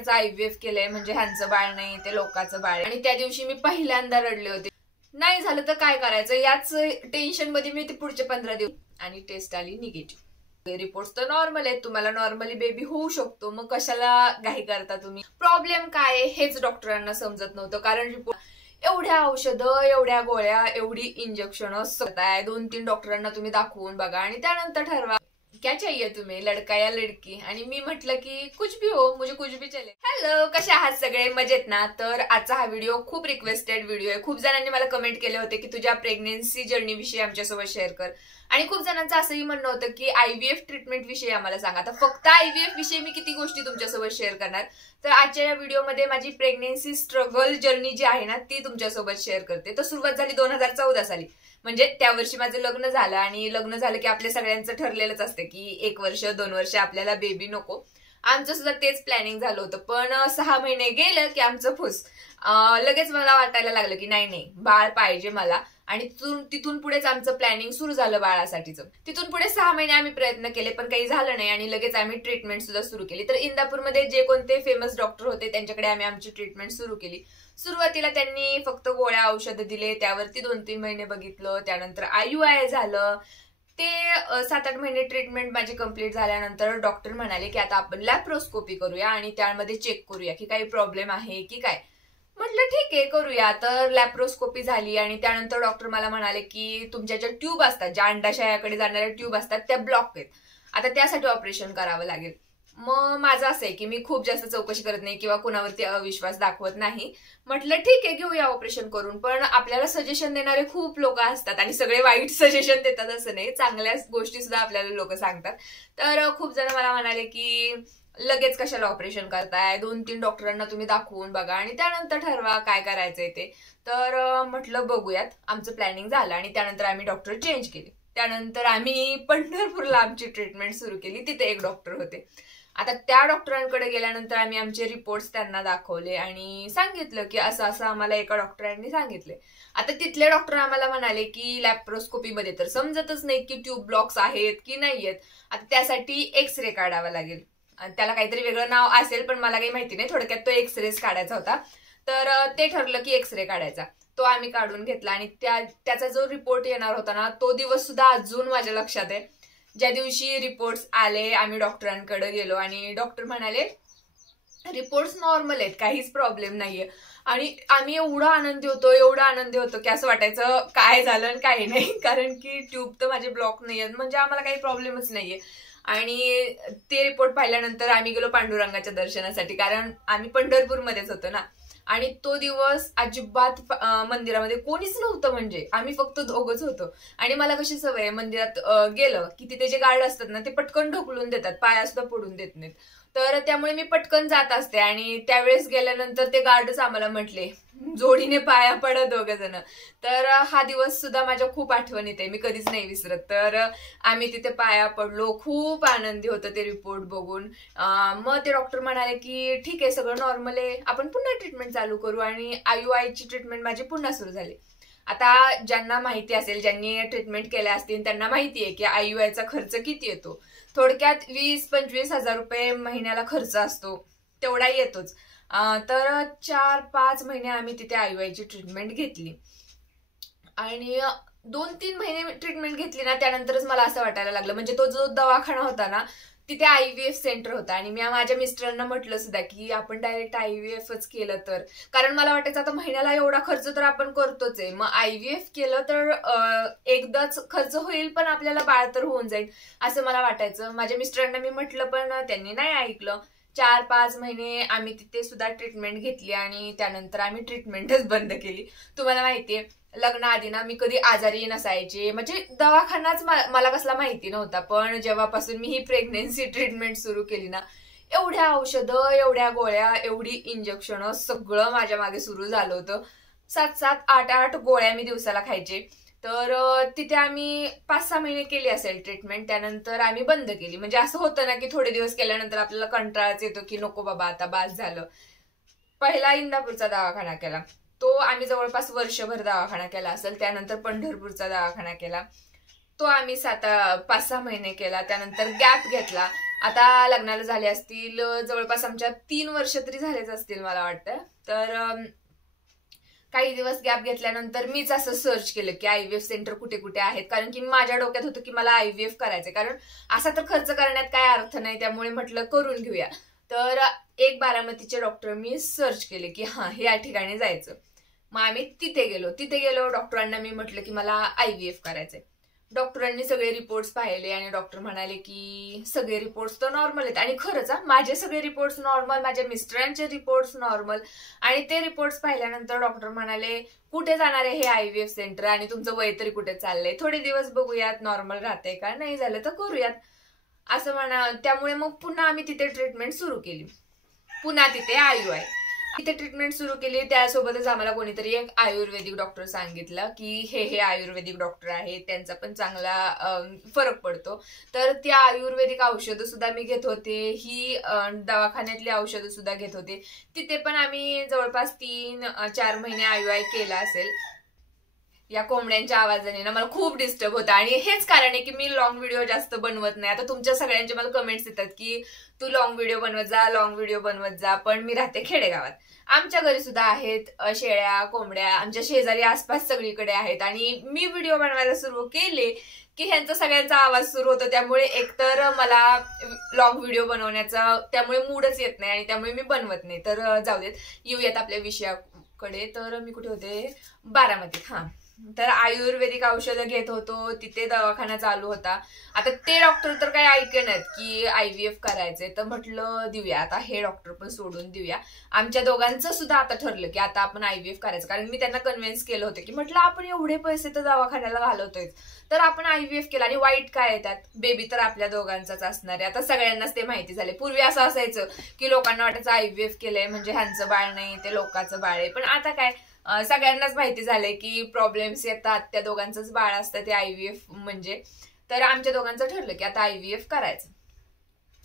वाटायचं IVF केलंय म्हणजे ह्यांचं बाळ नाही ते लोकांचं बाळ. आणि त्या दिवशी मी पहिल्यांदा रडले होते. नाही झालं तर काय करायचं याच टेन्शन मध्ये मी ते पुढचे 15 दिवस. आणि टेस्ट आली निगेटिव्ह. रिपोर्ट्स तर नॉर्मल आहेत, तुम्हाला नॉर्मली बेबी होऊ शकतो, मग कशाला घाई करता तुम्ही. प्रॉब्लेम काय आहे हेच डॉक्टरांना समजत नव्हतं. कारण रिपोर्ट एवढ्या औषधं, एवढ्या गोळ्या, एवढी इंजेक्शन सगळं 2-3 डॉक्टरांना तुम्ही दाखवून बघा आणि त्यानंतर ठरवा क्या चाहिए तुम्हें, लड़का या लड़की. आणि मी म्हटलं की कुछ भी हो, मुझे कुछ भी चले. हॅलो, कसे आहात सगळे, मजेत ना. तर आजचा हा व्हिडिओ खूप रिक्वेस्टेड व्हिडिओ आहे. खूप जणांनी मला कमेंट केले होते की तुझ्या प्रेग्नेन्सी जर्नी विषयी आमच्यासोबत शेअर कर. आणि खूप जणांचं असंही म्हणणं होतं की IVF ट्रीटमेंट विषयी आम्हाला सांगा. तर फक्त IVF विषयी मी किती गोष्टी तुमच्यासोबत शेअर करणार. तर आजच्या या व्हिडिओमध्ये माझी प्रेग्नेन्सी स्ट्रगल जर्नी जी आहे ना ती तुमच्यासोबत शेअर करते. तर सुरुवात झाली 2014 साली. म्हणजे त्या वर्षी माझं लग्न झालं आणि लग्न झालं की आपल्या सगळ्यांचं ठरलेलंच असतं की 1 वर्ष 2 वर्ष आपल्याला बेबी नको. आमचं सुद्धा तेच प्लॅनिंग झालं होतं. पण 6 महिने गेलं की आमचं फुस. लगेच मला वाटायला लागलं की नाही बाळ पाहिजे मला. आणि तिथून पुढेच आमचं प्लॅनिंग सुरू झालं बाळासाठीचं. तिथून पुढे 6 महिने आम्ही प्रयत्न केले पण काही झालं नाही आणि लगेच आम्ही ट्रीटमेंट सुद्धा सुरू केली. तर इंदापूरमध्ये जे कोणते फेमस डॉक्टर होते त्यांच्याकडे आम्ही आमची ट्रीटमेंट सुरू केली. सुरुवातीला त्यांनी फक्त गोळ्या औषधं दिले, त्यावरती 2-3 महिने बघितलं. त्यानंतर IUI झालं. ते 7-8 महिने ट्रीटमेंट माझी कंप्लीट झाल्यानंतर डॉक्टर म्हणाले की आता आपण लॅप्रोस्कोपी करूया आणि त्यामध्ये चेक करूया की काही प्रॉब्लेम आहे की काय. म्हटलं ठीक आहे करूया. तर लॅप्रोस्कोपी झाली आणि त्यानंतर डॉक्टर मला म्हणाले की तुमच्या ज्या ट्यूब असतात, ज्या अंडाशयाकडे जाणाऱ्या ट्यूब असतात त्या ब्लॉक आहेत, आता त्यासाठी ऑपरेशन करावं लागेल. मग माझं असं आहे की मी खूप जास्त चौकशी करत नाही किंवा कुणावरती अविश्वास दाखवत नाही. म्हटलं ठीक आहे घेऊया ऑपरेशन करून. पण आपल्याला सजेशन देणारे खूप लोक असतात आणि सगळे वाईट सजेशन देतात असं नाही, चांगल्या गोष्टी सुद्धा आपल्याला लोक सांगतात. तर खूप जण मला म्हणाले की लगेच कशाला ऑपरेशन करताय, 2-3 डॉक्टरांना तुम्ही दाखवून बघा आणि त्यानंतर ठरवा काय करायचंय ते. तर म्हटलं बघूयात. आमचं प्लॅनिंग झालं आणि त्यानंतर आम्ही डॉक्टर चेंज केले. त्यानंतर आम्ही पंढरपूरला आमची ट्रीटमेंट सुरू केली. तिथे एक डॉक्टर होते. आता त्या डॉक्टरांकडे गेल्यानंतर आम्ही आमचे रिपोर्ट्स त्यांना दाखवले आणि सांगितलं की असं असं आम्हाला एका डॉक्टरांनी सांगितले. आता तिथले डॉक्टर आम्हाला म्हणाले की लॅप्रोस्कोपीमध्ये तर समजतच नाही की ट्यूब ब्लॉक्स आहेत की नाही आहेत. आता त्यासाठी एक्सरे काढावा लागेल. त्याला काहीतरी वेगळं नाव असेल पण मला काही माहिती नाही. थोडक्यात तो एक्सरेच काढायचा होता. तर ते ठरलं की एक्सरे काढायचा. तो आम्ही काढून घेतला आणि त्याचा जो रिपोर्ट येणार होता ना तो दिवस सुद्धा अजून माझ्या लक्षात आहे. ज्या दिवशी रिपोर्ट्स आले आम्ही डॉक्टरांकडे गेलो आणि डॉक्टर म्हणाले रिपोर्ट्स नॉर्मल आहेत, काहीच प्रॉब्लेम नाहीये. आणि आम्ही एवढं आनंदी होतो की असं वाटायचं काय झालं आणि काय नाही. कारण की ट्यूब तर माझे ब्लॉक नाही आहेत म्हणजे आम्हाला काही प्रॉब्लेमच नाहीये. आणि ते रिपोर्ट पाहिल्यानंतर आम्ही गेलो पांडुरंगाच्या दर्शनासाठी. कारण आम्ही पंढरपूरमध्येच होतो ना. आणि तो दिवस अजिबात मंदिरामध्ये कोणीच नव्हतं. म्हणजे आम्ही फक्त दोघंच होतो. आणि मला कशी सवय आहे मंदिरात गेलं की तिथे जे गार्ड असतात ना ते पटकन ढकलून देतात, पाया सुद्धा पडून देत नाहीत. तर त्यामुळे मी पटकन जात असते. आणि त्यावेळेस गेल्यानंतर ते गार्डच आम्हाला म्हटले जोडीने पाया पडा 2 जण. तर हा दिवस सुद्धा माझ्या खूप आठवणीत आहे, मी कधीच नाही विसरत. तर आम्ही तिथे पाया पडलो, खूप आनंदी होतं ते रिपोर्ट बघून. मग ते डॉक्टर म्हणाले की ठीक आहे सगळं नॉर्मल आहे, आपण पुन्हा ट्रीटमेंट चालू करू. आणि IUI ची ट्रीटमेंट माझी पुन्हा सुरू झाली. आता ज्यांना माहिती असेल, ज्यांनी ट्रीटमेंट केल्या असतील त्यांना माहिती आहे की IUI चा खर्च किती येतो. थोडक्यात 20-25 हजार रुपये महिन्याला खर्च असतो, तेवढा येतोच. तर 4-5 महिने आम्ही तिथे IUI ची ट्रीटमेंट घेतली. आणि 2-3 महिने ट्रीटमेंट घेतली ना त्यानंतरच मला असं वाटायला लागलं. म्हणजे तो जो दवाखाना होता ना तिथे IVF सेंटर होता. आणि मी माझ्या मिस्टरांना म्हटलं सुद्धा की आपण डायरेक्ट IVFच केलं तर. कारण मला वाटायचं आता महिन्याला एवढा खर्च तर आपण करतोच आहे, मग IVF केलं तर एकदाच खर्च होईल पण आपल्याला बाळ तर होऊन जाईल असं मला वाटायचं. माझ्या मिस्टरांना मी म्हटलं पण त्यांनी नाही ऐकलं. 4-5 महिने आम्ही तिथे सुद्धा ट्रीटमेंट घेतली आणि त्यानंतर आम्ही ट्रीटमेंटच बंद केली. तुम्हाला माहितीये लग्नाआधी ना मी कधी आजारी नसायचे. म्हणजे दवाखानाच मला कसला माहिती नव्हता. पण जेव्हापासून मी ही प्रेग्नेन्सी ट्रीटमेंट सुरू केली ना एवढ्या औषधं, एवढ्या गोळ्या, एवढी इंजेक्शन सगळं माझ्या मागे सुरू झालं होतं. 7-7, 8-8 गोळ्या मी दिवसाला खायचे. तर तिथे आम्ही 5-6 महिने केली असेल ट्रीटमेंट. त्यानंतर आम्ही बंद केली. म्हणजे असं होतं ना की थोडे दिवस केल्यानंतर आपल्याला कंटाळाच येतो की नको बाबा आता बास झालं. पहिला इंदापूरचा दवाखाना केला, तो आम्ही जवळपास वर्षभर दवाखाना केला असेल. त्यानंतर पंढरपूरचा दवाखाना केला, तो आम्ही 5-6 महिने केला. त्यानंतर गॅप घेतला. आता लग्नाला झाले असतील जवळपास आमच्या 3 वर्ष तरी झालेच असतील मला वाटतं. तर काही दिवस गॅप घेतल्यानंतर मीच असं सर्च केलं की IVF सेंटर कुठे कुठे आहेत, कारण की माझ्या डोक्यात होतं की मला IVF करायचंय, कारण असा तर खर्च करण्यात काय अर्थ नाही, त्यामुळे म्हटलं करून घेऊया. तर एक बारामतीचे डॉक्टर मी सर्च केले की हे या ठिकाणी जायचं. मग आम्ही तिथे गेलो. डॉक्टरांना मी म्हटलं की मला IVF करायचंय. डॉक्टरांनी सगळे रिपोर्ट्स पाहिले आणि डॉक्टर म्हणाले की सगळे रिपोर्ट्स तर नॉर्मल आहेत. आणि खरंच माझे सगळे रिपोर्ट्स नॉर्मल, माझ्या मिस्टरांचे रिपोर्ट्स नॉर्मल. आणि ते रिपोर्ट्स पाहिल्यानंतर डॉक्टर म्हणाले कुठे जाणार आहे हे IVF सेंटर, आणि तुमचं वय तरी कुठे चाललंय, थोडे दिवस बघूयात नॉर्मल राहतंय का, नाही झालं तर करूयात असं म्हणा. त्यामुळे मग पुन्हा आम्ही तिथे ट्रीटमेंट सुरू केली. पुन्हा तिथे IUI तिथे ट्रीटमेंट सुरू केली. त्यासोबतच आम्हाला कोणीतरी एक आयुर्वेदिक डॉक्टर सांगितलं की हे आयुर्वेदिक डॉक्टर आहेत, त्यांचा पण चांगला फरक पडतो. तर त्या आयुर्वेदिक औषधं सुद्धा मी घेत होते, ही दवाखान्यातली औषधं सुद्धा घेत होते. तिथे पण आम्ही जवळपास 3-4 महिने IUI केला असेल. या कोंबड्यांच्या आवाजाने ना मला खूप डिस्टर्ब होतं, आणि हेच कारण आहे की मी लॉंग व्हिडिओ जास्त बनवत नाही. आता तुमच्या सगळ्यांचे मला कमेंट्स येतात की तू लॉंग व्हिडिओ बनवत जा, पण मी राहते खेडेगावात. आमच्या घरी सुद्धा आहेत शेळ्या कोंबड्या, आमच्या शेजारी आसपास सगळीकडे आहेत. आणि मी व्हिडिओ बनवायला सुरू केले की ह्यांचा सगळ्यांचा आवाज सुरू होतो, त्यामुळे एकतर मला लॉंग व्हिडिओ बनवण्याचा त्यामुळे मूडच येत नाही, आणि त्यामुळे मी बनवत नाही. तर जाऊ देत, येऊयात आपल्या विषयाकडे. तर मी कुठे होते, बारामतीत. तर आयुर्वेदिक औषधं घेत होतो, तिथे दवाखाना चालू होता. आता ते डॉक्टर तर काही ऐकण्यात की IVF करायचंय, तर म्हटलं देऊया आता, हे डॉक्टर पण सोडून देऊया. आमच्या दोघांचं सुद्धा आता ठरलं की आता आपण IVF करायचं, कारण मी त्यांना कन्व्हिन्स केलं होतं की म्हटलं आपण एवढे पैसे तर दवाखान्याला घालवतोय, तर आपण IVF केला, आणि वाईट काय येतात, बेबी तर आपल्या दोघांचाच असणार आहे. आता सगळ्यांनाच ते माहिती झाले. पूर्वी असं असायचं की लोकांना वाटायचं IVF केलंय म्हणजे ह्यांचं बाळ नाही, ते लोकांचं बाळ आहे. पण आता काय, सगळ्यांनाच माहिती झालंय की प्रॉब्लेम्स येतात, त्या दोघांचंच बाळ असतं ते IVF म्हणजे. तर आमच्या दोघांचं ठरलं की आता IVF करायचं.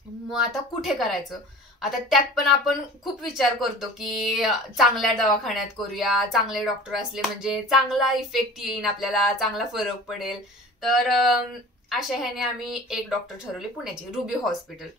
मग आता कुठे करायचं, आता त्यात पण आपण खूप विचार करतो की चांगल्या दवाखान्यात करूया, चांगले डॉक्टर असले म्हणजे चांगला इफेक्ट येईल आपल्याला, चांगला फरक पडेल. तर अशा ह्याने आम्ही एक डॉक्टर ठरवले पुण्याची, रुबी हॉस्पिटल.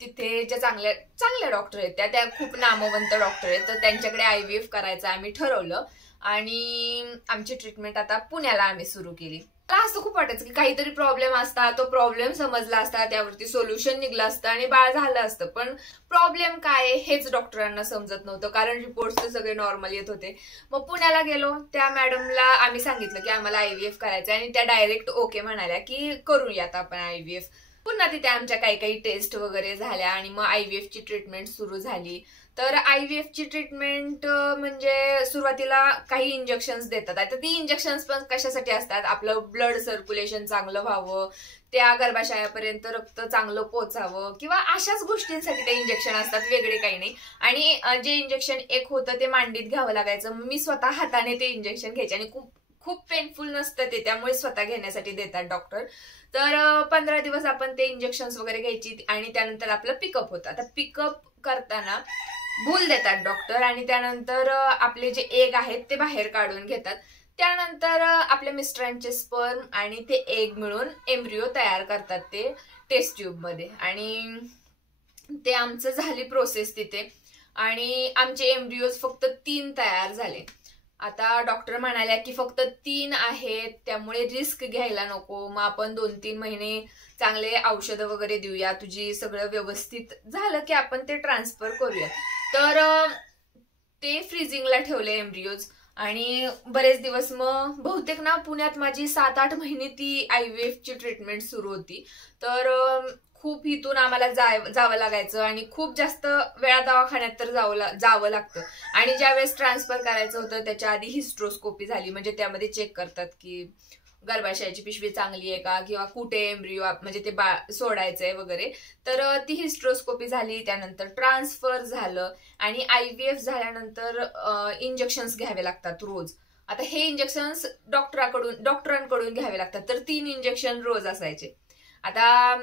तिथे ज्या चांगल्या डॉक्टर आहेत त्या खूप नामवंत डॉक्टर आहेत, तर त्यांच्याकडे IVF करायचं आम्ही ठरवलं. आणि आमची ट्रीटमेंट आता पुण्याला आम्ही सुरू केली. मला असं खूप वाटायचं की काहीतरी प्रॉब्लेम असता, तो प्रॉब्लेम समजला असता, त्यावरती सोल्युशन निघलं असतं आणि बाळ झालं असतं. पण प्रॉब्लेम काय हेच डॉक्टरांना समजत नव्हतं, कारण रिपोर्ट्स तर सगळे नॉर्मल येत होते. मग पुण्याला गेलो, त्या मॅडमला आम्ही सांगितलं की आम्हाला IVF करायचं, आणि त्या डायरेक्ट ओके म्हणाल्या की करूयात आपण IVF. पुन्हा तिथे आमच्या काही टेस्ट वगैरे झाल्या, आणि मग IVF ची ट्रीटमेंट सुरू झाली. तर IVF ची ट्रीटमेंट म्हणजे सुरुवातीला काही इंजेक्शन्स देतात. आता ती इंजेक्शन्स पण कशासाठी असतात, आपलं ब्लड सर्क्युलेशन चांगलं व्हावं, त्या गर्भाशयापर्यंत रक्त चांगलं पोचावं, किंवा अशाच गोष्टींसाठी ते इंजेक्शन असतात, वेगळे काही नाही. आणि जे इंजेक्शन एक होतं ते मांडीत घ्यावं लागायचं. मी स्वतः हाताने ते इंजेक्शन घ्यायचे, आणि खूप पेनफुल नसतं ते, त्यामुळे स्वतः घेण्यासाठी देतात डॉक्टर. तर 15 दिवस आपण ते इंजेक्शन्स वगैरे घ्यायची, आणि त्यानंतर आपलं पिकअप होतं. आता पिकअप करताना भूल देतात डॉक्टर, आणि त्यानंतर आपले जे एग आहेत ते बाहेर काढून घेतात. त्यानंतर आपल्या मिस्टरांचे स्पर्म आणि ते एग मिळून एम्ब्रिओ तयार करतात ते टेस्ट ट्यूब मध्ये. आणि ते आमचं झाली प्रोसेस तिथे, आणि आमचे एम्ब्रिओज फक्त 3 तयार झाले. आता डॉक्टर म्हणाल्या की फक्त 3 आहेत, त्यामुळे रिस्क घ्यायला नको, मग आपण 2-3 महिने चांगले औषधं वगैरे देऊया, तुझी सगळं व्यवस्थित झालं की आपण ते ट्रान्सफर करूया. तर ते फ्रीजिंगला ठेवले एम्ब्रिओज, आणि बरेच दिवस, मग बहुतेक ना पुण्यात माझी 7-8 महिने ती IVF ची ट्रीटमेंट सुरू होती. तर खूप इथून आम्हाला जावं लागायचं, आणि खूप जास्त वेळा दवाखान्यात तर जावं लागतं. आणि ज्यावेळेस ट्रान्सफर करायचं होतं त्याच्या आधी हिस्ट्रोस्कोपी झाली, म्हणजे त्यामध्ये चेक करतात की गर्भाशयाची पिशवी चांगली आहे का, किंवा कुठे एम्ब्रिओ म्हणजे ते बाळ सोडायचंय वगैरे. तर ती हिस्ट्रोस्कोपी झाली, त्यानंतर ट्रान्सफर झालं, आणि IVF झाल्यानंतर इंजेक्शन्स घ्यावे लागतात रोज. आता हे इंजेक्शन्स डॉक्टरांकडून घ्यावे लागतात, तर 3 इंजेक्शन रोज असायचे. आता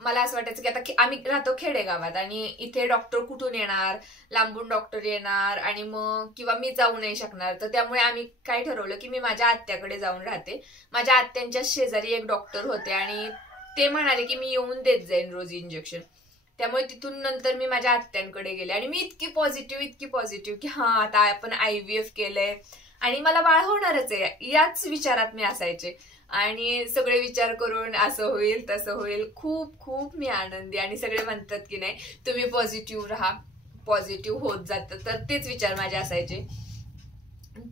मला असं वाटायचं की आता आम्ही राहतो खेडेगावात, आणि इथे डॉक्टर कुठून येणार, लांबून डॉक्टर येणार, आणि मग किंवा मी जाऊ नाही शकणार. तर त्यामुळे आम्ही काय ठरवलं की मी माझ्या आत्याकडे जाऊन राहते. माझ्या आत्यांच्या शेजारी एक डॉक्टर होते, आणि ते म्हणाले की मी येऊन देत जाईन रोज इंजेक्शन. त्यामुळे तिथून नंतर मी माझ्या आत्यांकडे गेले आणि मी इतकी पॉझिटिव्ह की हा आता आपण IVF केलंय आणि मला बाळ होणारच आहे, याच विचारात मी असायचे. आणि सगळे विचार करून असं होईल तसं होईल, खूप खूप मी आनंदी. आणि सगळे म्हणतात की नाही तुम्ही पॉझिटिव्ह राहा, पॉझिटिव्ह होत जातं, तर तेच विचार माझे असायचे.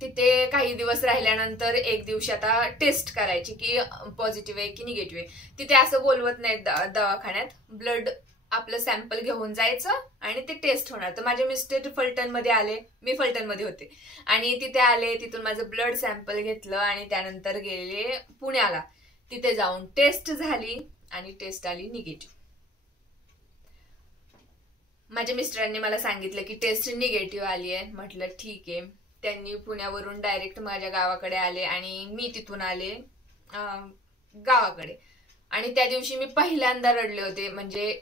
तिथे काही दिवस राहिल्यानंतर एक दिवशी आता टेस्ट करायची की पॉझिटिव्ह आहे की निगेटिव्ह आहे. तिथे असं बोलवत नाही दवाखान्यात, ब्लड आपलं सॅम्पल घेऊन जायचं आणि ते टेस्ट होणार. तर माझे मिस्टर फलटणमध्ये आले, मी फलटणमध्ये होते, आणि तिथे आले, तिथून माझं ब्लड सॅम्पल घेतलं आणि त्यानंतर गेले पुण्याला. तिथे जाऊन टेस्ट झाली आणि टेस्ट आली निगेटिव्ह. माझ्या मिस्टरांनी मला सांगितलं की टेस्ट निगेटिव्ह आली आहे. म्हटलं ठीक आहे. त्यांनी पुण्यावरून डायरेक्ट माझ्या गावाकडे आले आणि मी तिथून आले गावाकडे. आणि त्या दिवशी मी पहिल्यांदा रडले होते. म्हणजे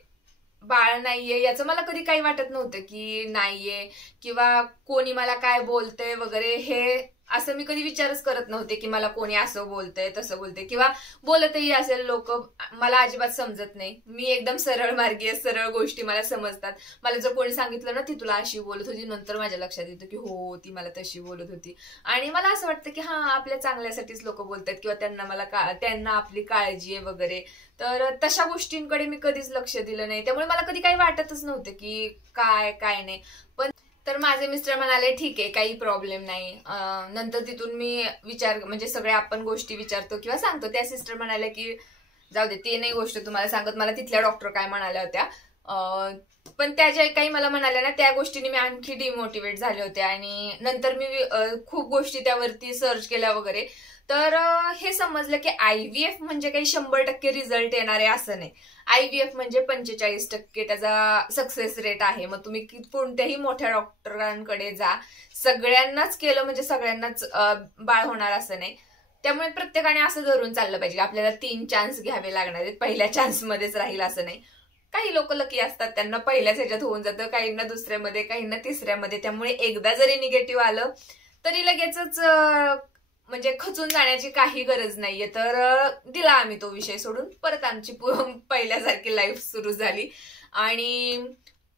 बाळ नाहीये याचं मला कधी काही वाटत नव्हतं की नाहीये किंवा कोणी मला काय बोलतंय वगैरे, हे असं मी कधी विचारच करत नव्हते की मला कोणी असं बोलतंय तसं बोलतंय किंवा बोलतही असेल लोक, मला अजिबात समजत नाही. मी एकदम सरळ मार्गी आहे, सरळ गोष्टी मला समजतात. मला जर कोणी सांगितलं ना ती तुला अशी बोलत होती, नंतर माझ्या लक्षात येतं की हो ती मला तशी बोलत होती. आणि मला असं वाटतं की हा आपल्या चांगल्यासाठीच लोक बोलतात किंवा त्यांना आपली काळजी आहे वगैरे. तर तशा गोष्टींकडे मी कधीच लक्ष दिलं नाही, त्यामुळे मला कधी काही वाटतच नव्हतं की काय नाही. पण तर माझे मिस्टर म्हणाले ठीक आहे काही प्रॉब्लेम नाही. नंतर तिथून मी म्हणजे सगळे आपण गोष्टी विचारतो किंवा सांगतो. त्या सिस्टर म्हणाल्या की जाऊ दे ते नाही गोष्ट तुम्हाला सांगत, मला तिथल्या डॉक्टर काय म्हणाल्या होत्या. पण त्या ज्या काही मला म्हणाल्या ना त्या गोष्टीने मी आणखी डिमोटिवेट झाले होते. आणि नंतर मी खूप गोष्टी त्यावरती सर्च केल्या वगैरे, तर हे समजलं की IVF म्हणजे काही 100% रिझल्ट येणार आहे असं नाही. IVF म्हणजे 45% त्याचा सक्सेस रेट आहे. मग तुम्ही कोणत्याही मोठ्या डॉक्टरांकडे जा, सगळ्यांनाच केलं म्हणजे सगळ्यांनाच बाळ होणार असं नाही. त्यामुळे प्रत्येकाने असं धरून चाललं पाहिजे, आपल्याला 3 चान्स घ्यावे लागणार आहेत, पहिल्या चान्समध्येच राहील असं नाही. काही लोक लकी असतात, त्यांना पहिल्याच ह्याच्यात होऊन जातं, काहींना दुसऱ्यामध्ये, काहींना तिसऱ्यामध्ये. त्यामुळे एकदा जरी निगेटिव्ह आलं तरी लगेचच म्हणजे खचून जाण्याची काही गरज नाहीये. तर दिला आम्ही तो विषय सोडून, परत आमची पहिल्यासारखी लाईफ सुरू झाली. आणि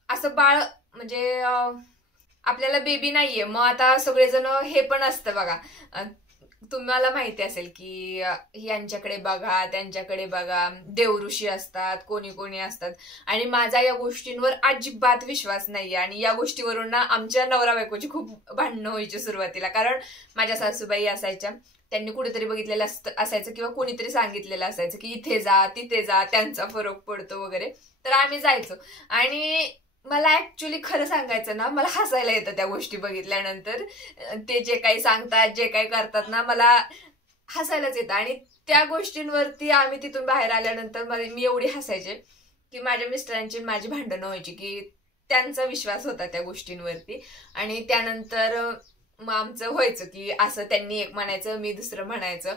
असं बाळ म्हणजे आपल्याला बेबी नाहीये, मग आता सगळेजण हे पण असतं बघा, तुम्हाला माहिती असेल की यांच्याकडे बघा त्यांच्याकडे बघा, देवऋषी असतात, कोणी कोणी असतात. आणि माझा या गोष्टींवर अजिबात विश्वास नाहीये. आणि या गोष्टीवरून ना आमच्या नवरा बायकोची खूप भांडणं व्हायची सुरुवातीला. कारण माझ्या सासूबाई असायच्या, त्यांनी कुठेतरी बघितलेलं असायचं किंवा कोणीतरी सांगितलेलं असायचं की इथे जा तिथे जा, त्यांचा फरक पडतो वगैरे. तर आम्ही जायचो. आणि मला ऍक्च्युली खरं सांगायचं ना, मला हसायला येतं त्या गोष्टी बघितल्यानंतर. ते जे काही सांगतात जे काही करतात ना, मला हसायलाच येतं. आणि त्या गोष्टींवरती आम्ही तिथून बाहेर आल्यानंतर मी एवढी हसायचे की माझ्या मिस्टरांची माझी भांडणं व्हायची की त्यांचा विश्वास होता त्या गोष्टींवरती. आणि त्यानंतर मग आमचं व्हायचं की असं त्यांनी एक म्हणायचं मी दुसरं म्हणायचं.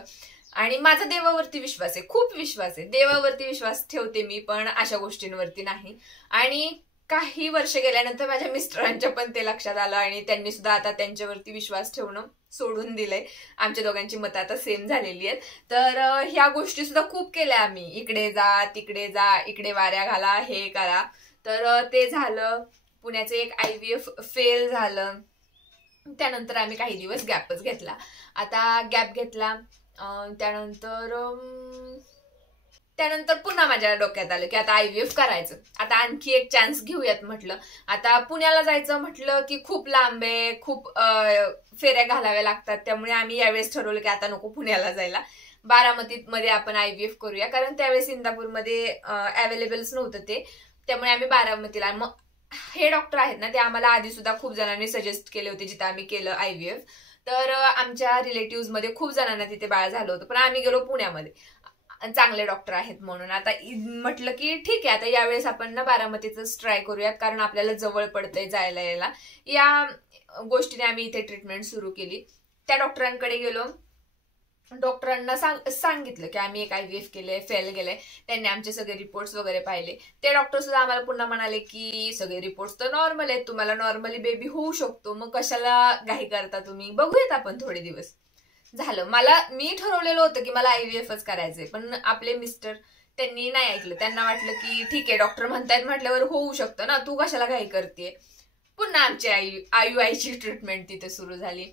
आणि माझा देवावरती विश्वास आहे, खूप विश्वास आहे, देवावरती विश्वास ठेवते मी, पण अशा गोष्टींवरती नाही. आणि काही वर्ष गेल्यानंतर माझ्या मिस्टरांच्या पण ते लक्षात आलं आणि त्यांनी सुद्धा आता त्यांच्यावरती विश्वास ठेवणं सोडून दिलंय. आमच्या दोघांची मतं आता सेम झालेली आहेत. तर ह्या गोष्टी सुद्धा खूप केल्या आम्ही, इकडे जा तिकडे जा, इकडे वाऱ्या घाला, हे करा. तर ते झालं. पुण्याचं एक IVF फेल झालं. त्यानंतर आम्ही काही दिवस गॅपच घेतला. आता गॅप घेतला त्यानंतर पुन्हा माझ्या डोक्यात आलं की आता IVF करायचं, आता आणखी एक चान्स घेऊयात म्हटलं. आता पुण्याला जायचं म्हटलं की खूप लांब आहे, खूप फेऱ्या घालाव्या लागतात. त्यामुळे आम्ही यावेळेस ठरवलं की आता नको पुण्याला जायला, बारामतीमध्ये आपण IVF करूया. कारण त्यावेळेस इंदापूरमध्ये अवेलेबलच नव्हतं ते, त्यामुळे आम्ही बारामतीला. मग हे डॉक्टर आहेत ना, ते आम्हाला आधी सुद्धा खूप जणांनी सजेस्ट केले होते जिथे आम्ही केलं IVF. तर आमच्या रिलेटिव्ह मध्ये खूप जणांना तिथे बाळ झालं होतं, पण आम्ही गेलो पुण्यामध्ये, चांगले डॉक्टर आहेत म्हणून. आता म्हटलं की ठीक आहे, आता यावेळेस आपण ना बारामतीच ट्राय करूयात, कारण आपल्याला जवळ पडतंय जायला यायला. या गोष्टीने आम्ही इथे ट्रीटमेंट सुरू केली. त्या डॉक्टरांकडे गेलो, डॉक्टरांना सांगितलं की आम्ही एक IVF केलंय, फेल गेलंय. त्यांनी आमचे सगळे रिपोर्ट्स वगैरे पाहिले. ते डॉक्टर सुद्धा आम्हाला पुन्हा म्हणाले की सगळे रिपोर्ट्स तर नॉर्मल आहेत, तुम्हाला नॉर्मली बेबी होऊ शकतो, मग कशाला घाई करता तुम्ही, बघूयात आपण थोडे दिवस. झालं. मी ठरवलेलं होतं की मला IVFच करायचंय, पण आपले मिस्टर त्यांनी नाही ऐकलं. त्यांना वाटलं की ठीक आहे, डॉक्टर म्हणतायत म्हटल्यावर होऊ शकतं ना, तू कशाला घाई करते. पुन्हा आमची आईची ट्रीटमेंट तिथे सुरू झाली.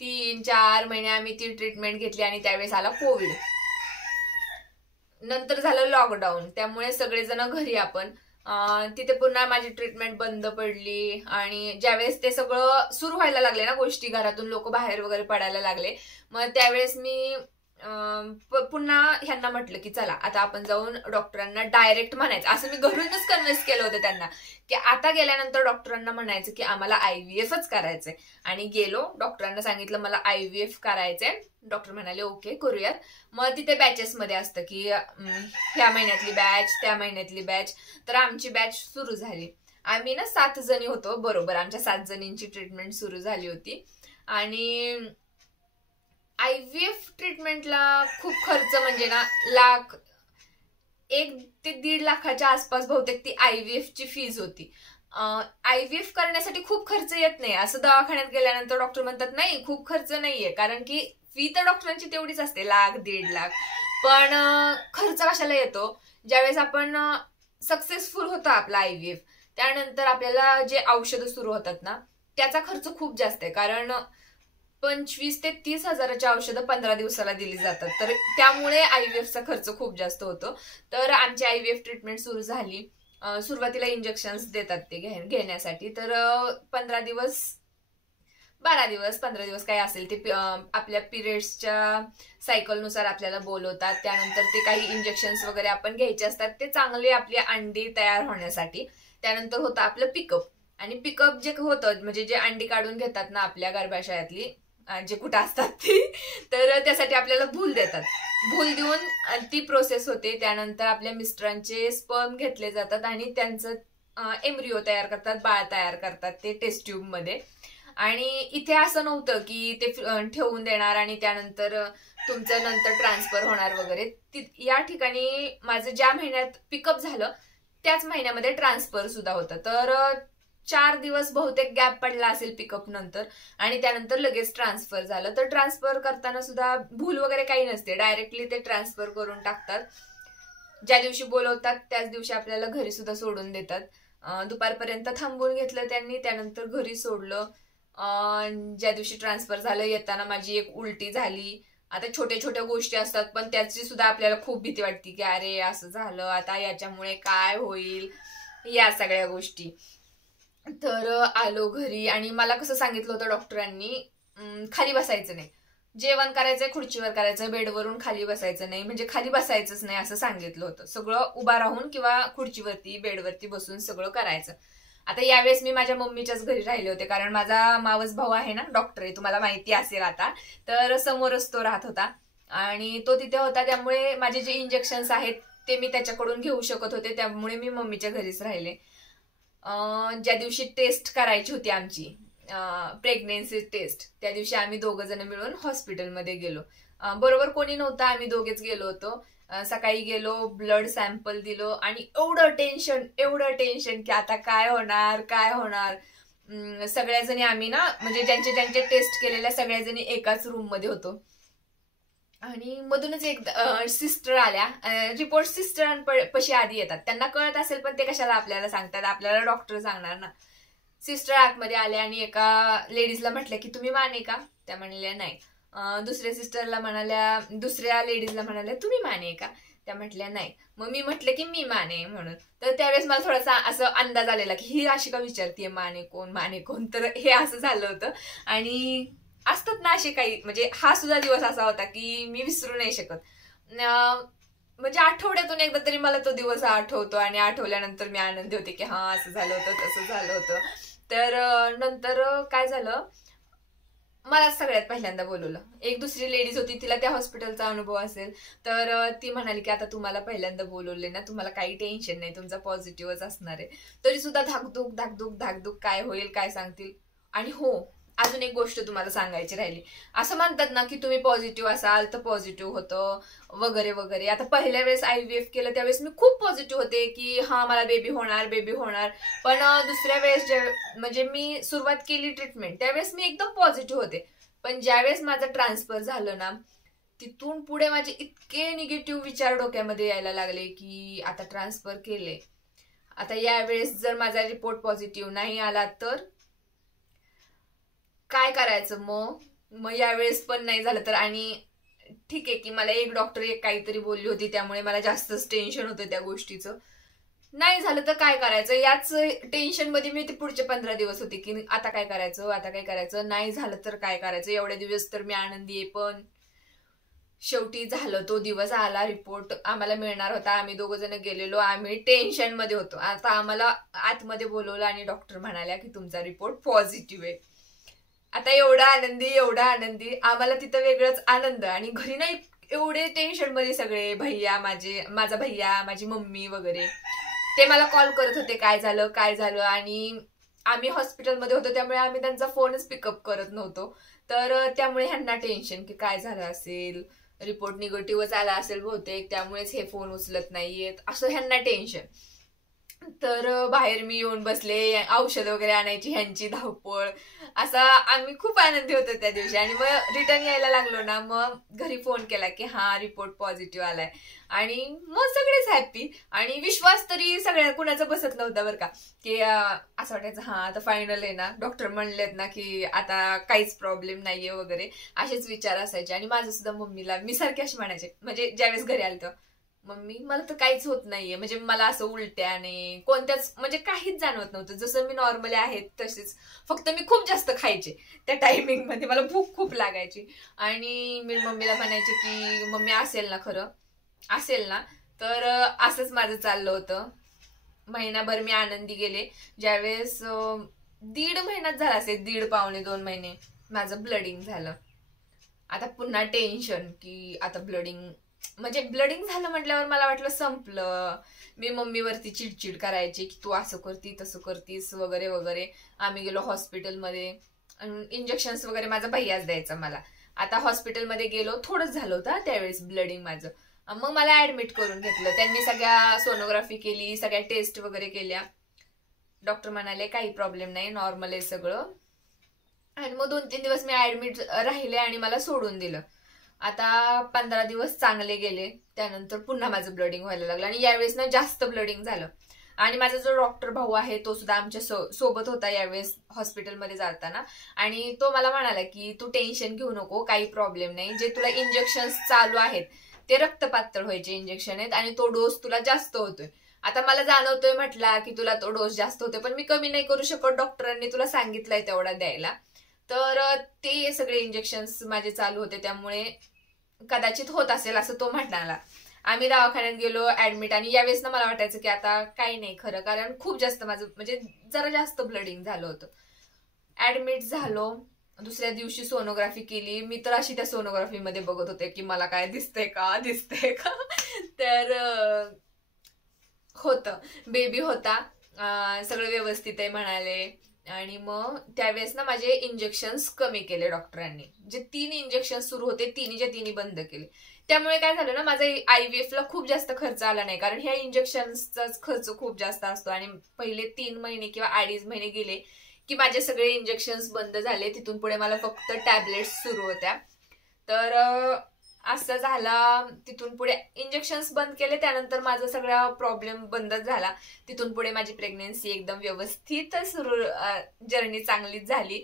3-4 महिने आम्ही ती ट्रीटमेंट घेतली आणि त्यावेळेस आला कोविड. नंतर झालं लॉकडाऊन, त्यामुळे सगळेजण घरी. आपण तिथे पुन्हा माझी ट्रीटमेंट बंद पडली. आणि ज्यावेळेस ते सगळं सुरू व्हायला लागले ना गोष्टी, घरातून लोक बाहेर वगैरे पडायला लागले, मग त्यावेळेस मी पुन्हा ह्यांना म्हटलं की चला आता आपण जाऊन डॉक्टरांना डायरेक्ट म्हणायचं. असं मी घरूनच कन्व्हिन्स केलं होतं त्यांना की आता गेल्यानंतर डॉक्टरांना म्हणायचं की आम्हाला IVFच करायचंय. आणि गेलो, डॉक्टरांना सांगितलं मला IVF करायचंय. डॉक्टर म्हणाले ओके करूयात. मग तिथे बॅचेसमध्ये असतं की ह्या महिन्यातली बॅच, त्या महिन्यातली बॅच. तर आमची बॅच सुरू झाली. आम्ही ना 7 जणी होतो, बरोबर आमच्या 7 जणींची ट्रीटमेंट सुरू झाली होती. आणि IVF ट्रीटमेंटला खूप खर्च, म्हणजे ना 1 ते 1.5 लाखाच्या आसपास बहुतेक ती IVF ची फीज होती. IVF करण्यासाठी खूप खर्च येत नाही असं दवाखान्यात गेल्यानंतर डॉक्टर म्हणतात नाही खूप खर्च नाहीये, कारण की फी तर डॉक्टरांची तेवढीच असते 1-1.5 लाख. पण खर्च कशाला येतो, ज्यावेळेस आपण सक्सेसफुल होतो आपला IVF, त्यानंतर आपल्याला जे औषधं सुरू होतात ना त्याचा खर्च खूप जास्त आहे. कारण 25 ते 30 हजाराची औषधं 15 दिवसाला दिली जातात. तर त्यामुळे IVFचा खर्च खूप जास्त होतो. तर आमची IVF ट्रीटमेंट सुरू झाली. सुरुवातीला इंजेक्शन्स देतात ते घेण्यासाठी. तर 15 दिवस 15 दिवस काय असेल ते आपल्या पिरियड्सच्या सायकलनुसार आपल्याला बोलवतात. त्यानंतर ते काही इंजेक्शन्स वगैरे आपण घ्यायचे असतात, ते चांगले आपली अंडी तयार होण्यासाठी. त्यानंतर होतं आपलं पिकअप. आणि पिकअप जे होतं म्हणजे जे अंडी काढून घेतात ना आपल्या गर्भाशयातली, जे कुठं असतात ती, तर त्यासाठी आपल्याला भूल देतात. भूल देऊन ती प्रोसेस होते. त्यानंतर आपल्या मिस्टरांचे स्पर्म घेतले जातात आणि त्यांचं एम्ब्रिओ तयार करतात, बाळ तयार करतात ते टेस्ट ट्यूब मध्ये. आणि इथे असं नव्हतं की ते ठेवून देणार आणि त्यानंतर तुमचं नंतर ट्रान्सफर होणार वगैरे. या ठिकाणी माझं ज्या महिन्यात पिकअप झालं त्याच महिन्यामध्ये ट्रान्सफर सुद्धा होतं. तर 4 दिवस बहुतेक गॅप पडला असेल पिकअप नंतर, आणि त्यानंतर लगेच ट्रान्सफर झालं. तर ट्रान्सफर करताना सुद्धा भूल वगैरे काही नसते, डायरेक्टली ते ट्रान्सफर करून टाकतात. ज्या दिवशी बोलवतात त्याच दिवशी आपल्याला घरी सुद्धा सोडून देतात. दुपारपर्यंत थांबवून घेतलं त्यांनी, त्यानंतर घरी सोडलं. ज्या दिवशी ट्रान्सफर झालं येताना माझी एक उलटी झाली. आता छोट्या छोट्या गोष्टी असतात पण त्याची सुद्धा आपल्याला खूप भीती वाटते की अरे असं झालं, आता याच्यामुळे काय होईल, या सगळ्या गोष्टी. तर आलो घरी आणि मला कसं सांगितलं होतं डॉक्टरांनी, खाली बसायचं नाही, जेवण करायचंय खुर्चीवर करायचं, बेडवरून खाली बसायचं नाही, म्हणजे खाली बसायचंच नाही असं सांगितलं होतं. सगळं उभा राहून किंवा खुर्चीवरती बेडवरती बसून सगळं करायचं. आता यावेळेस मी माझ्या मम्मीच्याच घरी राहिले होते, कारण माझा मावस भाऊ आहे ना डॉक्टर आहे, तुम्हाला माहिती असेल आता. तर समोरच तो राहत होता आणि तो तिथे होता, त्यामुळे माझे जे इंजेक्शन्स आहेत ते मी त्याच्याकडून घेऊ शकत होते, त्यामुळे मी मम्मीच्या घरीच राहिले. ज्या दिवशी टेस्ट करायची होती आमची प्रेग्नेन्सी टेस्ट, त्या दिवशी आम्ही 2 जण मिळून हॉस्पिटलमध्ये गेलो. बरोबर कोणी नव्हतं, आम्ही 2घेच गेलो होतो. सकाळी गेलो, ब्लड सॅम्पल दिलो आणि एवढं टेन्शन की आता काय होणार. सगळ्याजणी आम्ही ना म्हणजे ज्यांचे टेस्ट केलेल्या सगळ्याजणी एकाच रूम मध्ये होतो. आणि मधूनच एक सिस्टर आल्या. रिपोर्ट सिस्टरांपाशी आधी येतात, त्यांना कळत असेल पण ते कशाला आपल्याला सांगतात, आपल्याला डॉक्टर सांगणार ना. सिस्टर आतमध्ये आल्या आणि एका लेडीजला म्हटलं की तुम्ही माने का, त्या म्हणल्या नाही. दुसऱ्या लेडीजला म्हणाल्या तुम्ही माने का, त्या म्हटल्या नाही. मग मी म्हटलं की मी माने म्हणून. तर त्यावेळेस मला थोडासा असं अंदाज आलेला की ही अशी का विचारतीये माने कोण. तर हे असं झालं होतं. आणि असतात ना असे काही, म्हणजे हा सुद्धा दिवस असा होता की मी विसरू नाही शकत. म्हणजे आठवड्यातून एकदा तरी मला तो दिवस आठवतो आणि आठवल्यानंतर मी आनंदी होते की हा असं झालं होतं तसं झालं होतं. तर नंतर काय झालं, मला सगळ्यात पहिल्यांदा बोलवलं. एक दुसरी लेडीज होती, तिला त्या हॉस्पिटलचा अनुभव असेल, तर ती म्हणाली की आता तुम्हाला पहिल्यांदा बोलवले ना, तुम्हाला काही टेन्शन नाही, तुमचा पॉझिटिव्हच असणार आहे. तरी सुद्धा धाकधूक काय होईल काय सांगतील. आणि हो, अजून एक गोष्ट तुम्हाला सांगायची राहिली. असं म्हणतात ना की तुम्ही पॉझिटिव्ह असाल तर पॉझिटिव्ह होतं वगैरे. आता पहिल्या वेळेस IVF केलं त्यावेळेस मी खूप पॉझिटिव्ह होते की हा मला बेबी होणार. पण दुसऱ्या वेळेस म्हणजे मी सुरुवात केली ट्रीटमेंट त्यावेळेस मी एकदम पॉझिटिव्ह होते. पण ज्यावेळेस माझं ट्रान्सफर झालं ना, तिथून पुढे माझे इतके निगेटिव्ह विचार डोक्यामध्ये यायला लागले की आता ट्रान्सफर केले, आता यावेळेस जर माझा रिपोर्ट पॉझिटिव्ह नाही आला तर काय करायचं, मग यावेळेस पण नाही झालं तर. आणि ठीक आहे की मला एक डॉक्टर एक काहीतरी बोलली होती त्यामुळे मला जास्तच टेन्शन होतं त्या गोष्टीचं. नाही झालं तर काय करायचं याच टेन्शन मध्ये मी ते पुढचे 15 दिवस होते की आता काय करायचं, आता काय करायचं, नाही झालं तर काय करायचं. एवढे दिवस तर मी आनंदी आहे, पण शेवटी झालं. तो दिवस आला, रिपोर्ट आम्हाला मिळणार होता. आम्ही 2 जण गेलेलो, आम्ही टेन्शन मध्ये होतो. आता आम्हाला आतमध्ये बोलवलं आणि डॉक्टर म्हणाल्या की तुमचा रिपोर्ट पॉझिटिव्ह आहे. आता एवढा आनंदी आम्हाला तिथं वेगळंच आनंद. आणि घरी नाही एवढे टेन्शन मध्ये सगळे, भैया माझा भैया, माझी मम्मी वगैरे ते मला कॉल करत होते काय झालं. आणि आम्ही हॉस्पिटलमध्ये होतो त्यामुळे आम्ही त्यांचा फोनच पिकअप करत नव्हतो. तर त्यामुळे ह्यांना टेन्शन की काय झालं असेल, रिपोर्ट निगेटिव्हच आला असेल बहुतेक, त्यामुळेच हे फोन उचलत नाहीयेत असं ह्यांना टेन्शन. तर बाहेर मी येऊन बसले, औषध वगैरे आणायची ह्यांची धावपळ, असा आम्ही खूप आनंदी होतो त्या दिवशी. आणि मग रिटर्न यायला लागलो ना, मग घरी फोन केला की हा रिपोर्ट पॉझिटिव्ह आलाय. आणि मग सगळेच हॅप्पी. आणि विश्वास तरी सगळ्या कुणाचा बसत नव्हता बरं का, की असं वाटायचं हा आता फायनल आहे ना, डॉक्टर म्हणलेत ना की आता काहीच प्रॉब्लेम नाहीये वगैरे, असेच विचार असायचे. आणि माझं सुद्धा मम्मीला मी सारखे असे म्हणायचे, म्हणजे ज्यावेळेस घरी आले तर मम्मी मला तर काहीच होत नाहीये, म्हणजे मला असं उलट्याने कोणत्याच म्हणजे काहीच जाणवत नव्हतं, जसं मी नॉर्मली आहे तसेच. फक्त मी खूप जास्त खायचे त्या टायमिंग मध्ये, मला भूक खूप लागायची. आणि मी मम्मीला म्हणायचे की मम्मी असेल ना, खरं असेल ना. तर असंच माझं चाललं होतं. महिनाभर मी आनंदी गेले. ज्यावेळेस 1.5 महिन्यात झाला असेल, 1.5 पावणे 2 महिने माझं ब्लडिंग झालं. आता पुन्हा टेन्शन की आता ब्लडिंग झालं म्हटल्यावर मला वाटलं संपलं. मी मम्मीवरती चिडचिड करायची की तू असं करती तसं करतीस वगैरे वगैरे. आम्ही गेलो हॉस्पिटलमध्ये, इंजेक्शन्स वगैरे माझा भैयाच द्यायचा मला. आता हॉस्पिटलमध्ये गेलो, थोडंच झालं होतं त्यावेळेस ब्लडिंग माझं. मग मला ऍडमिट करून घेतलं. त्यांनी सगळ्या सोनोग्राफी केली, सगळ्या टेस्ट वगैरे केल्या. डॉक्टर म्हणाले काही प्रॉब्लेम नाही, नॉर्मल आहे सगळं. आणि मग 2-3 दिवस मी ऍडमिट राहिले आणि मला सोडून दिलं. आता 15 दिवस चांगले गेले, त्यानंतर पुन्हा माझं ब्लडिंग व्हायला लागलं. आणि यावेळेस ना जास्त ब्लडिंग झालं. आणि माझा जो डॉक्टर भाऊ आहे तो सुद्धा आमच्या सोबत होता यावेळेस हॉस्पिटलमध्ये जाताना. आणि तो मला म्हणाला की तू टेन्शन घेऊ नको, काही प्रॉब्लेम नाही. जे तुला इंजेक्शन चालू आहेत ते रक्त पातळ व्हायचे इंजेक्शन आहेत आणि तो डोस तुला जास्त होतोय. आता मला जाणवतोय म्हटला की तुला तो डोस जास्त होतोय, पण मी कमी नाही करू शकत, डॉक्टरांनी तुला सांगितलंय तेवढा द्यायला. तर ते सगळे इंजेक्शन्स माझे चालू होते त्यामुळे कदाचित होत असेल असं तो म्हणाला. आम्ही दवाखान्यात गेलो ऍडमिट. आणि यावेळेस ना मला वाटायचं की आता काही नाही खरं, कारण खूप जास्त माझं म्हणजे जरा जास्त ब्लडिंग झालं होतं. ऍडमिट झालो. दुसऱ्या दिवशी सोनोग्राफी केली. मी तर अशी त्या सोनोग्राफी मध्ये बघत होते की मला काय दिसतंय का. तर होतं, बेबी होता, सगळं व्यवस्थित आहे म्हणाले. आणि मग त्यावेळेस ना माझे इंजेक्शन्स कमी केले डॉक्टरांनी. जे 3 इंजेक्शन सुरू होते तिन्हीच्या तिन्ही बंद केले. त्यामुळे काय झालं ना, माझा IVF ला खूप जास्त खर्च आला नाही, कारण ह्या इंजेक्शन्सचाच खर्च खूप जास्त असतो. आणि पहिले 3 महिने किंवा 2.5 महिने गेले की माझे सगळे इंजेक्शन्स बंद झाले. तिथून पुढे मला फक्त टॅबलेट्स सुरू होत्या. तर असं झाला. तिथून पुढे इंजेक्शन्स बंद केले, त्यानंतर माझा सगळा प्रॉब्लेम बंदच झाला. तिथून पुढे माझी प्रेग्नेन्सी एकदम व्यवस्थित सुरू, जर्नी चांगलीच झाली.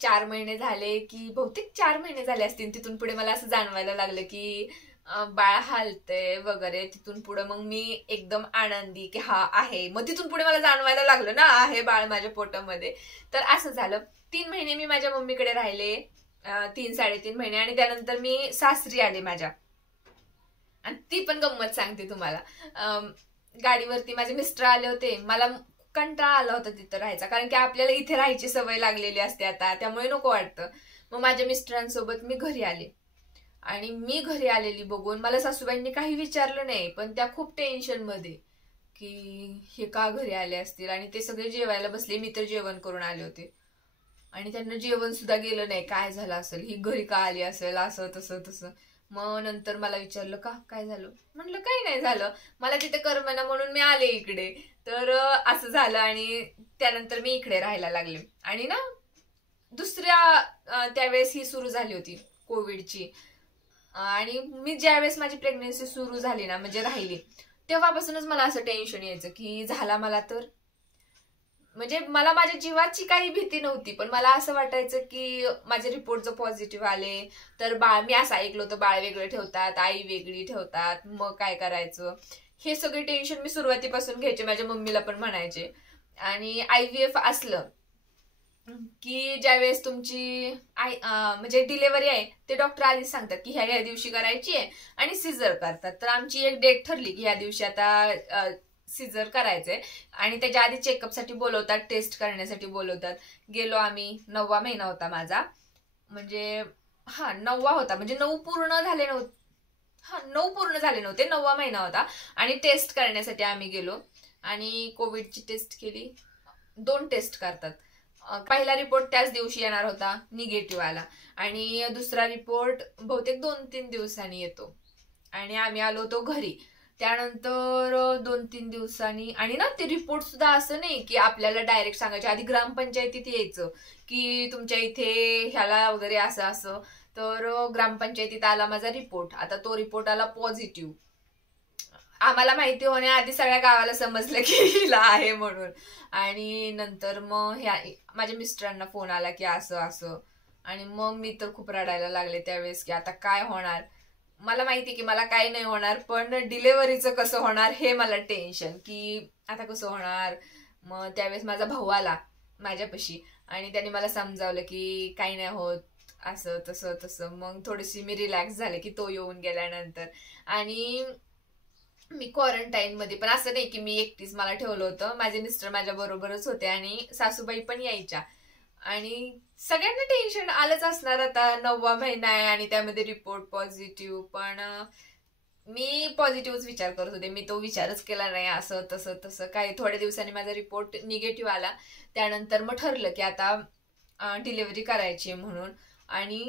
4 महिने झाले की बहुतेक 4 महिने झाले असतील. तिथून पुढे मला असं जाणवायला लागलं की बाळ हालतंय वगैरे. तिथून पुढे मग मी एकदम आनंदी की हा आहे. मग तिथून पुढे मला जाणवायला लागलं ना आहे बाळ माझ्या पोटामध्ये. तर असं झालं. 3 महिने मी माझ्या मम्मीकडे राहिले, 3-3.5 महिने. आणि त्यानंतर मी सासरी आले माझ्या. आणि ती पण गंमत सांगते तुम्हाला. गाडीवरती माझे मिस्टर आले होते. मला कंटाळा आला होता तिथं राहायचा, कारण की आपल्याला इथे राहायची सवय लागलेली असते आता, त्यामुळे नको वाटतं. मग माझ्या मिस्टरांसोबत मी घरी आले. आणि मी घरी आलेली बघून मला सासूबाईंनी काही विचारलं नाही, पण त्या खूप टेन्शन मध्ये की हे का घरी आले असतील. आणि ते सगळे जेवायला बसले. मी तर जेवण करून आले होते आणि त्यांना जेवण सुद्धा गेलं नाही. काय झालं असेल, ही घरी का आली असेल, असं तसं. मग नंतर मला विचारलं का काय झालं. म्हटलं काही नाही झालं, मला तिथे करमना म्हणून मी आले इकडे. तर असं झालं. आणि त्यानंतर मी इकडे राहायला लागले. आणि ना दुसऱ्या त्यावेळेस ही सुरू झाली होती कोविडची. आणि मी ज्यावेळेस माझी प्रेग्नन्सी सुरू झाली ना, म्हणजे राहिली, तेव्हापासूनच मला असं टेन्शन यायचं की झाला मला तर, म्हणजे मला माझ्या जीवाची काही भीती नव्हती, पण मला असं वाटायचं की माझे रिपोर्ट जर पॉझिटिव्ह आले तर बाळ, मी असं ऐकलं होतं बाळ वेगळं ठेवतात, आई वेगळी ठेवतात, मग काय करायचं, हे सगळे टेन्शन मी सुरुवातीपासून घ्यायचे, माझ्या मम्मीला पण म्हणायचे. आणि IVF असलं की ज्यावेळेस तुमची म्हणजे डिलेव्हरी आहे ते डॉक्टर आधीच सांगतात की ह्या दिवशी करायची आहे आणि सिझर करतात. तर आमची एक डेट ठरली की ह्या दिवशी आता सिझर करायचंय आणि त्याच्या आधी चेकअपसाठी बोलवतात, टेस्ट करण्यासाठी बोलवतात. गेलो आम्ही, 9वा महिना होता माझा, म्हणजे 9वा होता, म्हणजे 9 पूर्ण झाले नव्हते, 9 पूर्ण झाले नव्हते, 9वा महिना होता. आणि टेस्ट करण्यासाठी आम्ही गेलो आणि कोविडची टेस्ट केली. 2 टेस्ट करतात. पहिला रिपोर्ट त्याच दिवशी येणार होता, निगेटिव्ह आला, आणि दुसरा रिपोर्ट बहुतेक 2-3 दिवसांनी येतो. आणि आम्ही आलो होतो घरी. त्यानंतर 2-3 दिवसांनी, आणि ना ते रिपोर्ट सुद्धा असं नाही की आपल्याला डायरेक्ट सांगायचे, आधी ग्रामपंचायतीत यायचं की तुमच्या इथे ह्याला वगैरे असं असं. तर ग्रामपंचायतीत आला माझा रिपोर्ट. आता तो रिपोर्ट आला पॉझिटिव्ह. आम्हाला माहिती होण्याआधी सगळ्या गावाला समजलं की हिला आहे म्हणून. आणि नंतर मग ह्या माझ्या मिस्टरांना फोन आला की असं असं, आणि मग मी तर खूप रडायला लागले त्यावेळेस की आता काय होणार. मला माहिती की मला काय नाही होणार, पण डिलेव्हरीचं कसं होणार हे मला टेन्शन, की आता कसं होणार. मग त्यावेळेस माझा भाऊ आला माझ्यापाशी आणि त्याने मला समजावलं की काही नाही होत, असं तसं तसं. मग थोडीशी मी रिलॅक्स झाले की तो येऊन गेल्यानंतर. आणि मी क्वारंटाईन मध्ये पण असं नाही की मी एकटीच मला ठेवलं होतं, माझे मिस्टर माझ्या बरोबरच होते आणि सासूबाई पण यायच्या. आणि सगळ्यांना टेन्शन आलंच असणार, आता 9वा महिना आहे आणि त्यामध्ये रिपोर्ट पॉझिटिव्ह. पण मी पॉझिटिव्हच विचार करत होते, मी तो विचारच केला नाही असं तसं तसं. काही थोड्या दिवसांनी माझा रिपोर्ट निगेटिव्ह आला. त्यानंतर मग ठरलं की आता डिलिव्हरी करायची म्हणून. आणि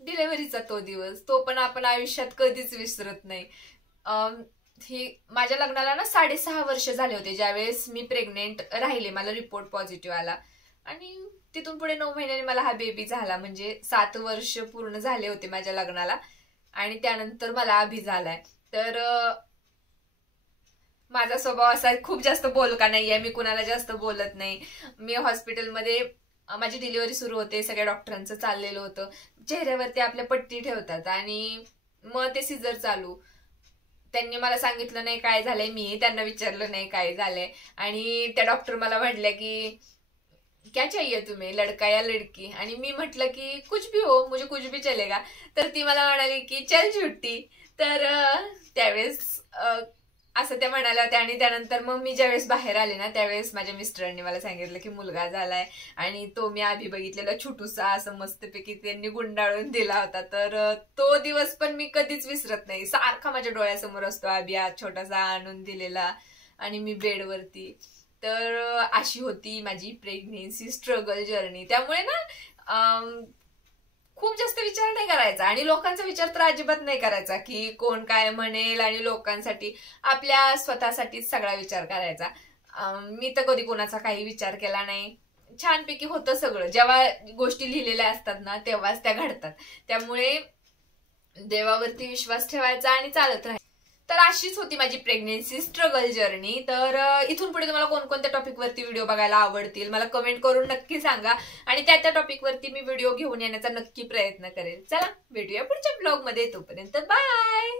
डिलेव्हरीचा तो दिवस, तो पण आपण आयुष्यात कधीच विसरत नाही. ही माझ्या लग्नाला ना 6.5 वर्ष झाले होते ज्यावेळेस मी प्रेग्नेंट राहिले, मला रिपोर्ट पॉझिटिव्ह आला. आणि तिथून पुढे 9 महिन्याने मला हा बेबी झाला, म्हणजे 7 वर्ष पूर्ण झाले होते माझ्या लग्नाला. आणि त्यानंतर मला अभि झालाय. तर माझा स्वभाव असा खूप जास्त बोलका नाहीये, मी कुणाला जास्त बोलत नाही. मी हॉस्पिटलमध्ये माझी डिलिव्हरी सुरू होते, सगळ्या डॉक्टरांचं चाललेलं होतं, चेहऱ्यावरती आपल्या पट्टी ठेवतात आणि मग ते सिझर चालू. त्यांनी मला सांगितलं नाही काय झालंय, मी त्यांना विचारलं नाही काय झालंय. आणि त्या डॉक्टर मला म्हटल्या की क्या चाहिए तुम्हें, लड़का या लड़की. आणि मी म्हटलं की कुछ भी हो, मुझे कुछ भी चलेगा. तर ती मला म्हणाली की चल छुट्टी. तर त्यावेळेस असं त्या म्हणाल्या होत्या. आणि त्यानंतर मग मी ज्यावेळेस बाहेर आले ना, त्यावेळेस माझ्या मिस्टरांनी मला सांगितलं की मुलगा झालाय. आणि तो मी आधी बघितलेला छोटूसा असं मस्तपैकी त्यांनी गुंडाळून दिला होता. तर तो दिवस पण मी कधीच विसरत नाही, सारखा माझ्या डोळ्यासमोर असतो. आधी आज छोटासा आणून दिलेला आणि मी बेडवरती. तर अशी होती माझी प्रेग्नेन्सी स्ट्रगल जर्नी. त्यामुळे ना खूप जास्त विचार नाही करायचा आणि लोकांचा विचार तर अजिबात नाही करायचा की कोण काय म्हणेल, आणि लोकांसाठी आपल्या स्वतःसाठीच सगळा विचार करायचा. मी तर कधी कोणाचा काही विचार केला नाही. छानपैकी होतं सगळं. जेव्हा गोष्टी लिहिलेल्या असतात ना तेव्हाच त्या घडतात. त्यामुळे देवावरती विश्वास ठेवायचा आणि चालत राहायचं. तर अशीच होती माझी प्रेग्नेन्सी स्ट्रगल जर्नी. तर इथून पुढे तुम्हाला कोणकोणत्या टॉपिकवरती व्हिडिओ बघायला आवडतील मला कमेंट करून नक्की सांगा, आणि त्या टॉपिकवरती मी व्हिडिओ घेऊन येण्याचा नक्की प्रयत्न करेल. चला भेटूया पुढच्या ब्लॉग मध्ये, तोपर्यंत बाय.